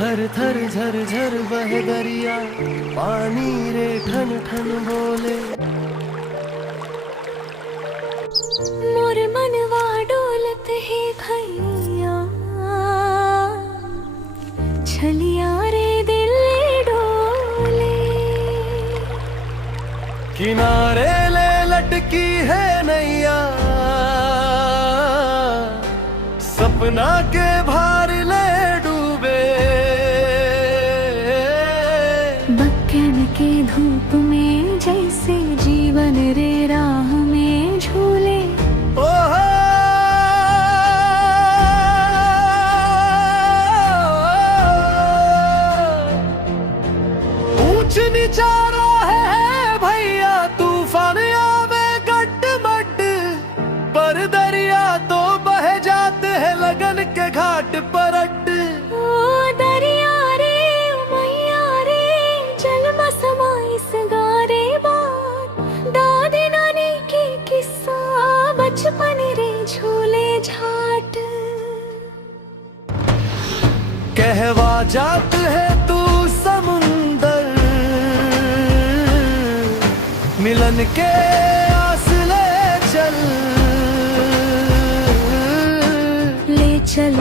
थर थर झर झर बहे दरिया, पानी रे ठन ठन बोले। मोर मनवा डोलत है भैया, छलिया रे दिल डोले। किनारे ले लटकी है नैया, सपना के भार ले डूबे। बक्कन के धूप में जैसे जीवन रे राह में झूले। ऊंच नीचा है भैया, तूफान आवे गड्ड मड्ड, पर दरिया तो बह जाते हैं लगन के घाट पर अड्ड। ओ दरिया रे मैया रे, जलमा समाई सगारे बात। दादी नानी की किस्सा, बचपन रे झूले झाट। कहवा जात है तू समुंदर, मिलन के आस ले चल। ले चल